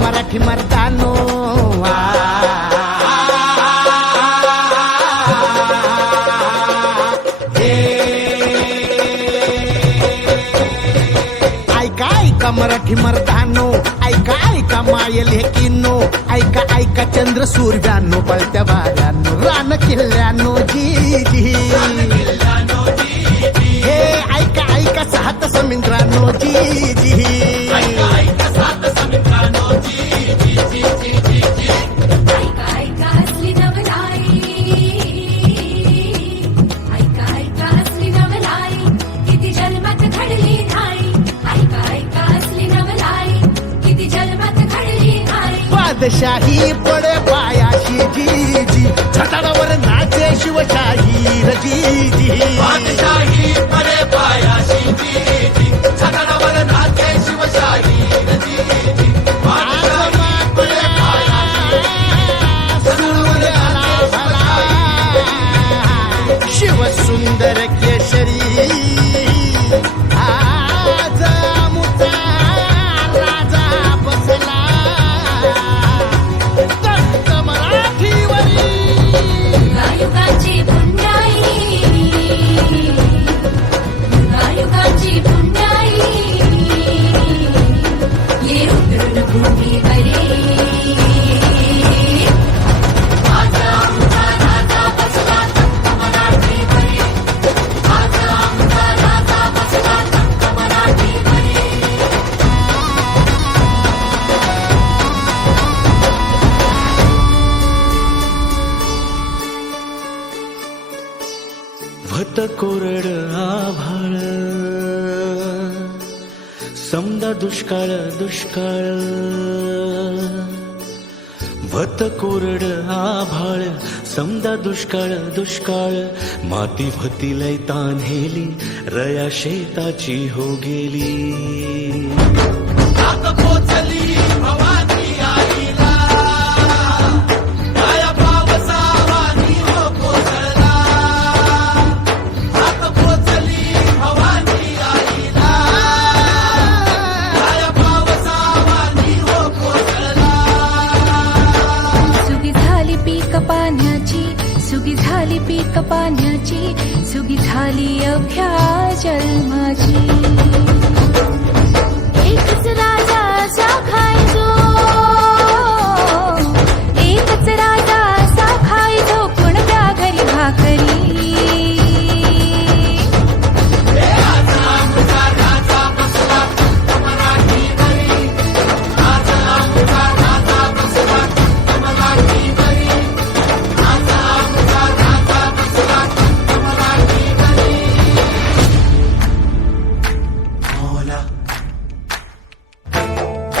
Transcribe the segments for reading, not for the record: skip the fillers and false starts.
मराठी मर्दानो ऐका ऐका मराठी मर्दानो ऐका ऐका मायल हे किन्नो ऐका ऐका चंद्र सूर्यानो पळत्या वाऱ्यानो रान किल्ल्यानो जी जी हे ऐका ऐका सात समुद्रानो जी जी बादशाही पडे पायाशी जी जी छटाडावर नाचे शिवशाही रजी जी बादशाही पडे पायाशी जी जी छटाडावर नाचे शिवशाही रजी जी बादशाही पडे पायाशी शिव सुंदर केशरी भत कोरड आभाळ समदा दुष्काळ दुष्काळ भत कोरड आभाळ समदा दुष्काळ दुष्काळ माती भती लय तान्हेली रया शेताची हो गेली आता पोचली भवानी आईला काया पावसावानी हो पोचला आता पोचली भवानी आईला काया पावसावानी हो पोचला सुगी झाली पीक पाण्याची सुगी झाली पीक पाण्याची सुगी झाली अभ्या जन्माची एकच राजा खायचो एकच राजा खायचो कोणत्या घरी भाकरी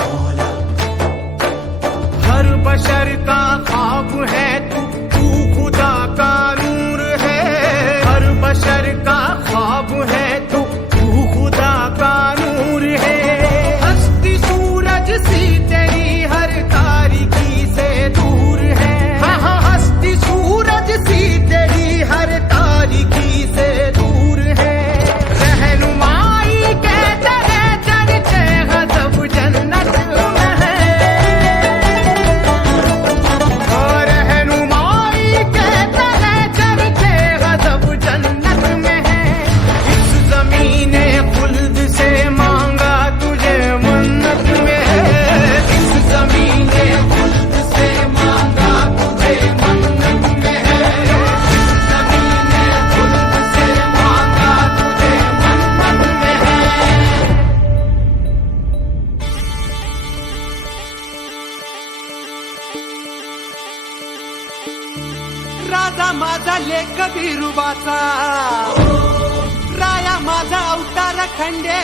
Hola. विठोबाचा राया माझा अवतार खंडे